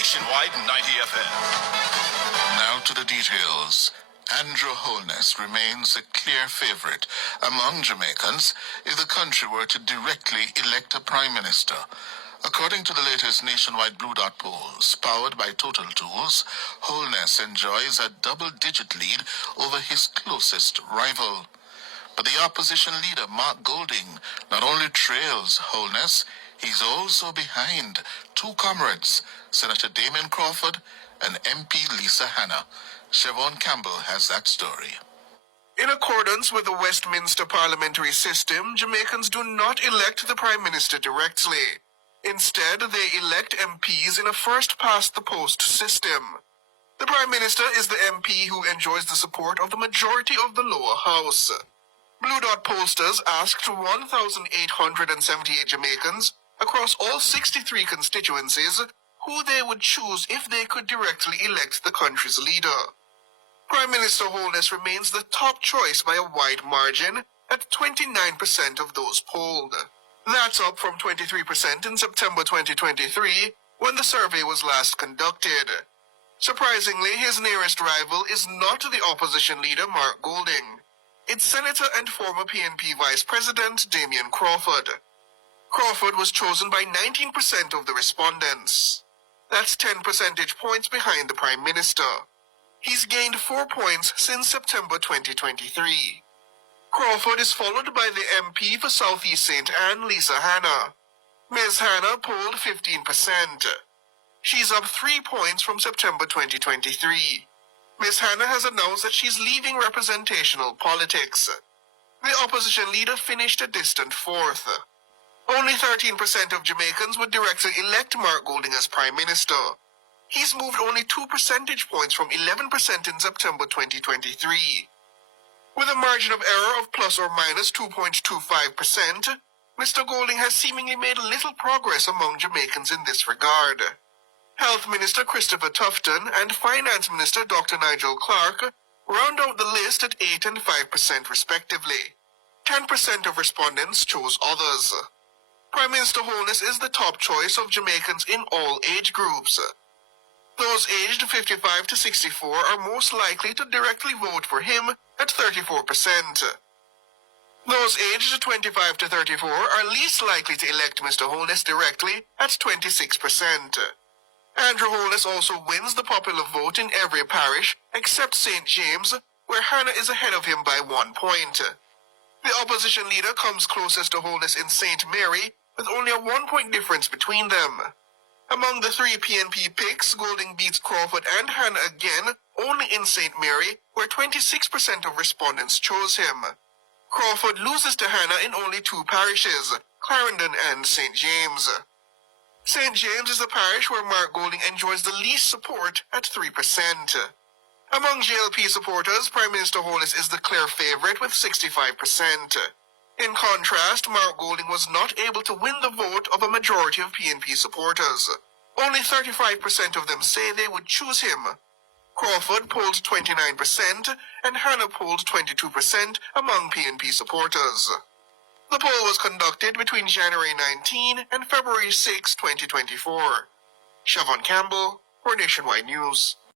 Nationwide 90 FM. Now to the details. Andrew Holness remains a clear favorite among Jamaicans if the country were to directly elect a prime minister. According to the latest nationwide Blue Dot polls, powered by Total Tools, Holness enjoys a double-digit lead over his closest rival. But the opposition leader, Mark Golding, not only trails Holness, he's also behind two comrades, Senator Damien Crawford and MP Lisa Hanna. Siobhan Campbell has that story. In accordance with the Westminster parliamentary system, Jamaicans do not elect the Prime Minister directly. Instead, they elect MPs in a first-past-the-post system. The Prime Minister is the MP who enjoys the support of the majority of the lower house. Blue Dot pollsters asked 1,878 Jamaicans across all 63 constituencies who they would choose if they could directly elect the country's leader. Prime Minister Holness remains the top choice by a wide margin at 29% of those polled. That's up from 23% in September 2023 when the survey was last conducted. Surprisingly, his nearest rival is not the opposition leader Mark Golding. It's Senator and former PNP Vice President Damien Crawford. Crawford was chosen by 19% of the respondents. That's 10 percentage points behind the Prime Minister. He's gained 4 points since September 2023. Crawford is followed by the MP for South East St. Anne, Lisa Hanna. Ms. Hanna polled 15%. She's up 3 points from September 2023. Ms. Hanna has announced that she's leaving representational politics. The opposition leader finished a distant fourth. Only 13% of Jamaicans would directly elect Mark Golding as Prime Minister. He's moved only 2 percentage points from 11% in September 2023. With a margin of error of plus or minus 2.25%, Mr. Golding has seemingly made little progress among Jamaicans in this regard. Health Minister Christopher Tufton and Finance Minister Dr. Nigel Clark round out the list at 8 and 5% respectively. 10% of respondents chose others. Prime Minister Holness is the top choice of Jamaicans in all age groups. Those aged 55 to 64 are most likely to directly vote for him at 34%. Those aged 25 to 34 are least likely to elect Mr. Holness directly at 26%. Andrew Holness also wins the popular vote in every parish except St. James, where Hanna is ahead of him by 1 point. The opposition leader comes closest to Holness in St. Mary, with only a 1 point difference between them. Among the three PNP picks, Golding beats Crawford and Hanna again only in St. Mary, where 26% of respondents chose him. Crawford loses to Hanna in only 2 parishes, Clarendon and St. James. St. James is the parish where Mark Golding enjoys the least support at 3%. Among JLP supporters, Prime Minister Holness is the clear favorite with 65%. In contrast, Mark Golding was not able to win the vote of a majority of PNP supporters. Only 35% of them say they would choose him. Crawford polled 29% and Hanna polled 22% among PNP supporters. The poll was conducted between January 19 and February 6, 2024. Siobhan Campbell for Nationwide News.